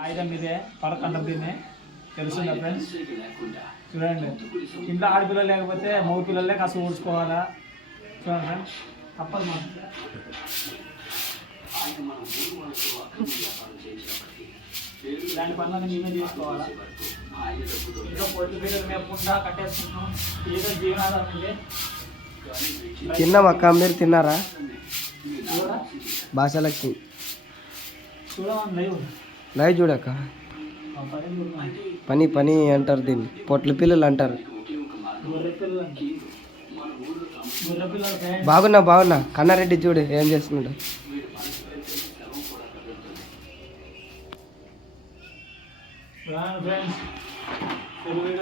ఆయుధం ఇదే పడక అంటారు దీన్ని తెలుసుందా ఫ్రెండ్స్ చూడండి. ఇంట్లో ఆడపిల్లలు లేకపోతే మగ పిల్లలే కాస్త ఊడ్చుకోవాలా? చూడండి ఫ్రెండ్స్ తప్పదు మనం ఇలాంటి పనులను మేమే చేసుకోవాలా? ఏదో పొట్టు పిల్లలు మేపుకుంటా కట్టేసుకుంటాం ఏదో జీవనాధారం ఉంది తిన్నాం అక్క మీరు తిన్నారా? చూడ భాషలక్ష్మి. చూడమని లేవు? లైట్ చూడక? పని పని అంటారు దీన్ని. పొట్ల పిల్లలు అంటారు. బాగున్నా బాగున్నా. కన్నారెడ్డి చూడు ఏం చేస్తున్నాడు.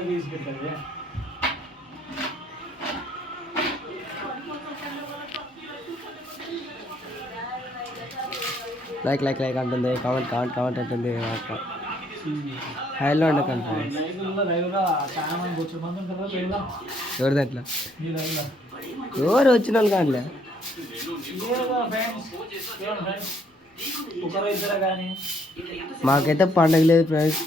తీసుకెళ్తాడు లైక్ లైక్ లైక్ అంటుంది కామెంట్ కామెంట్ కామెంట్ అంటుంది హైలో ఉండకండి ఎవరి ఎవరు వచ్చిన వాళ్ళు మాకైతే పండగ లేదు ఫ్రెండ్స్.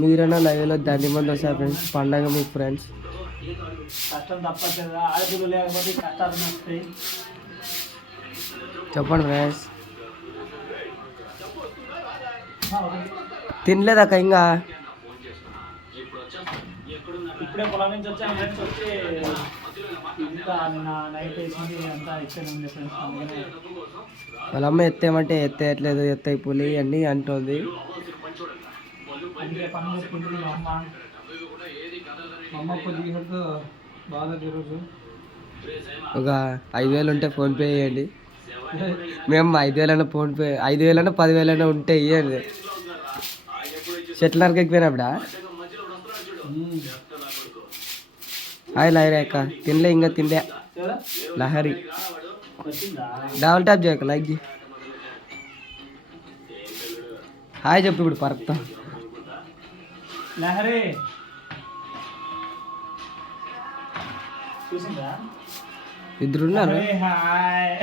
మీరైనా లైవ్లో దాని మంది వస్తారు ఫ్రెండ్స్. పండగ మీ ఫ్రెండ్స్. కష్టం లేకపోతే చెప్పండి ఫ్రెండ్స్. తినలేదక్క ఇంకా. ఇప్పుడే పొలం నుంచి వచ్చాను ఫ్రెండ్స్ వచ్చి ఇంకా నైట్ వేసింది అంతా ఫ్రెండ్స్ అందుకనే వాళ్ళ అమ్మ ఎత్తేయమంటే ఎత్తేయట్లేదు ఎత్తయి పులి అన్నీ అంటుంది. అందుకే పని చేసుకుంటుంది మా అమ్మ. మా అమ్మ కొద్దిగా హెల్త్ బాగాలేదు ఈరోజు ఒక ఐదు వేలు ఉంటే ఫోన్పే చేయండి. మేము ఐదు వేలైనా ఫోన్పే ఐదు వేలైనా పదివేలైనా ఉంటే ఇవ్వండి చెట్లకి ఎక్కిపోయినప్పుడా. హాయ్ లహరి అక్క. తినలే ఇంకా తినలే. కదా లహరి. డబల్ ట్యాప్ చేయక లైక్ చేయి. హాయ్ చెప్పు ఇప్పుడు పరక్తా లహరి. చూసిందా ఇద్దరు ఉన్నారు లహరి, హాయ్.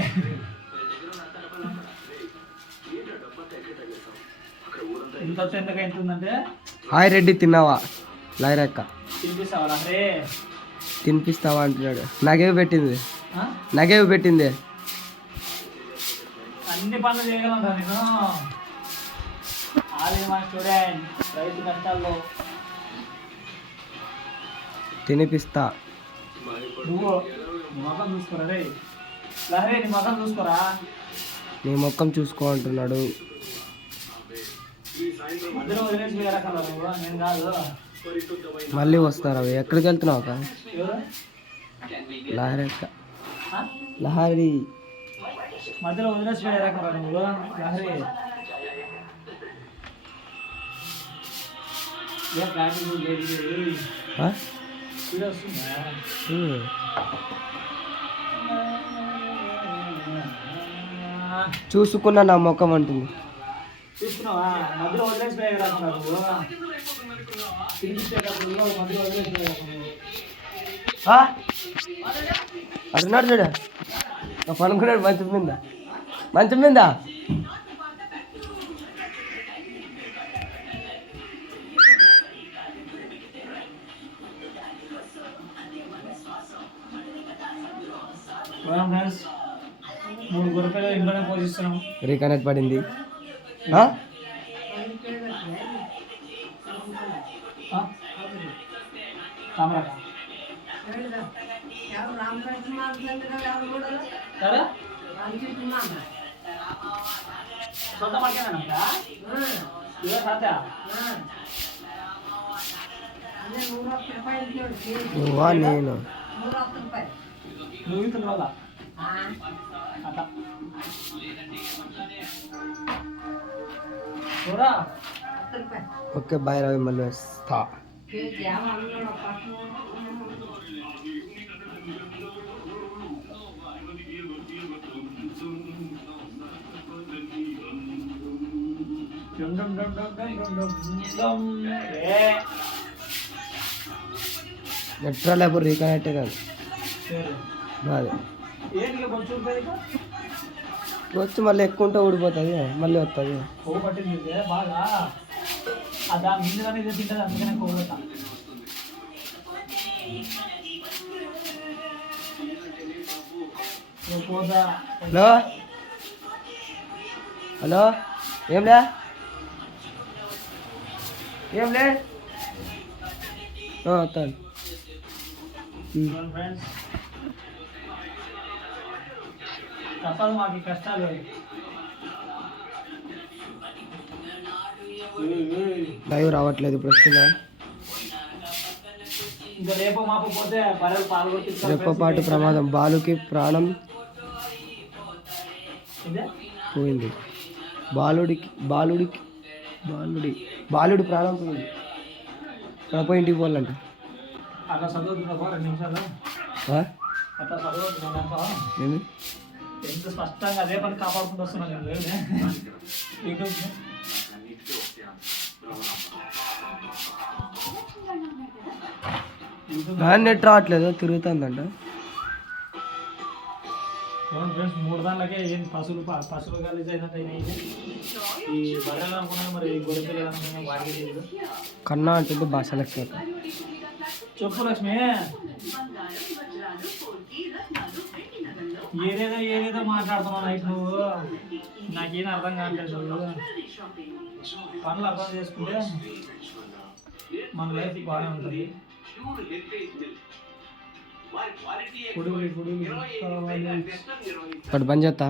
హాయ్ రెడ్డి తిన్నావా? లహరి అక్క. తినిపిస్తావా తినిపిస్తావా అంటున్నాడు. నాకేవి పెట్టింది? ఆ? నాకేవి పెట్టింది? అన్ని పనులు చేయగలను నేను. ఆది మా స్టూడెంట్ రైతు కష్టాల్లో. తినిపిస్తా. నువ్వు నీ ముఖం చూసుకోరా రే? లహరి నీ ముఖం చూసుకోరా? నీ మొక్కం చూసుకో అంటున్నాడు. మళ్ళీ వస్తారా? ఎక్కడికి వెళ్తున్నావు అక్క? లహరి అక్క. లహరి. మధ్యలో చూసుకున్న నా ముఖం అంటుంది. చూసుకున్నావా మధ్యలో వదిలేసి వెళ్ళకల్లా నువ్వు. తిరిగిచ్చేటప్పుడు మధ్యలో వదిలేసి వెళ్ళకల్లా ఆ? అడున్నాడు చూడు. నా పనుకున్నాడు మంచం మీద. మంచం మీద? ఫ్రెండ్స్ మూడు గొర్రెలు ఇంట్లోనే పోషిస్తున్నాం. రీకనెక్ట్ పడింది. సొంత పడికేనా ఏ సాధ్య నువ్వా నేను? నువ్వు తినవాలా అట్లా. ओके बाय रवि मलवेस्था नेट्रा लैब रिकनेक्ट कर। వచ్చి మళ్ళీ ఎక్కువ ఉంటే ఊడిపోతుంది మళ్ళీ వస్తుంది హలో? హలో? ఏంలే ఏంలే వస్తాను ఫ్రెండ్స్ తప్పదు మాకు ఈ కష్టాలు లైవ్ రావట్లేదు ఇప్పుడు వస్తుందా రెప్పపాటు ప్రమాదం. బాలుకి ప్రాణం పోయింది. బాలుడికి బాలుడికి బాలుడి బాలుడి ప్రాణం పోయింది. పోయి ఇంటికి పోవాలంట. అట్లా చదువుతున్నా రెండు నిమిషాలు. ఎంత స్పష్టంగా అదే పని కాపాడుకుంటూ వస్తున్నాను నేను లేదే. నెట్ రావట్లేదు? తిరుగుతుందంట. చూడండి ఫ్రెండ్స్ మూడు దాంట్లకే ఏం పశువులు పశువులు కలిసి అయినట్టు. ఈ బర్రెలు అనుకున్నాను మరి గొర్రె పిల్లలు అనుకున్నాను వాటికి తెలియదు కన్నా అంటే భాష చెప్పు లక్ష్మి. ఏదేదో ఏదేదో మాట్లాడుతున్నావు నైట్ నువ్వు. నాకేం అర్థం కావట్లేదు పనులు అర్థం చేసుకుంటే మన లైఫ్ బాగానే ఉంటుంది. ఒకటి బంద్ చేస్తా?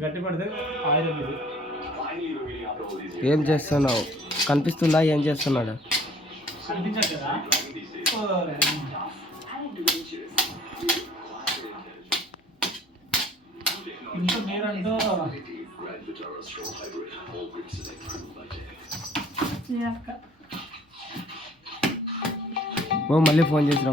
గట్టి పడితే ఏం చేస్తున్నావు? కనిపిస్తుందా? ఏం చేస్తున్నాడు? మీరంటూ ఓ. మళ్ళీ ఫోన్ చేసిరా